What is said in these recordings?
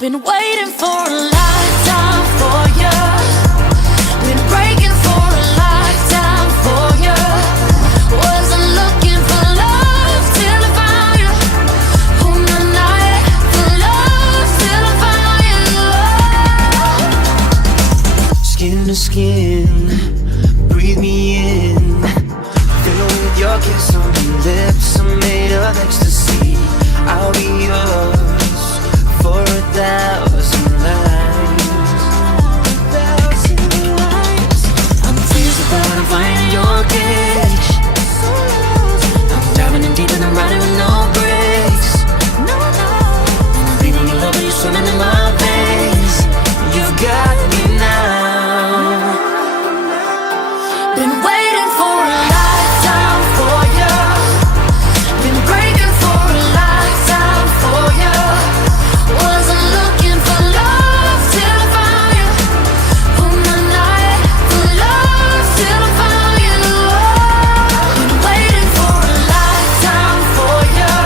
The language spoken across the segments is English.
Been waiting for a lifetime for you. Been breaking for a lifetime for you. Wasn't looking for love till I found you. Oh, my night for love till I found you. Skin to skin, breathe me in. Fill with your kiss on your lips. I'm made of ecstasy. I'll be yours for 1,000 lives. I'm freezing but I'm finding your cage. I'm diving in deep and I'm riding with no brakes. And I'm breathing your love and you're swimming in my veins. You've got me now. Been waiting for a lifetime for you. Been breaking for a lifetime for you. Wasn't looking for love till I found you. Oh, my night for love till I found you. Been waiting for a lifetime for you.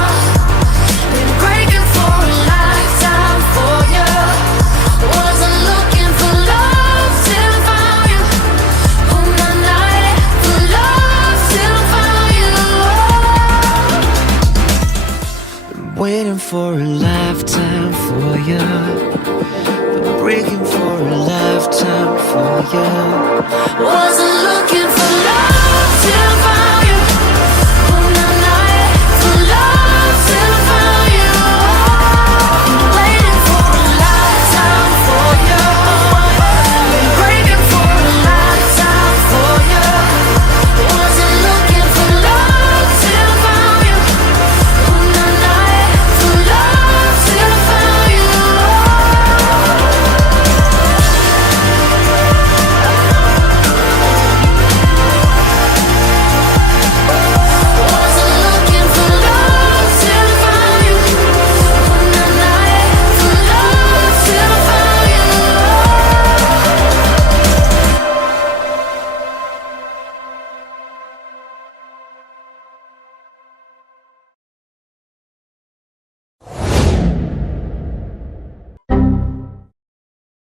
Been breaking for a lifetime for you. Wasn't looking for love till I found you. Oh, my night for love till I found you. Been waiting for a lifetime for you. Been breaking for a lifetime for you. Wasn't looking for love till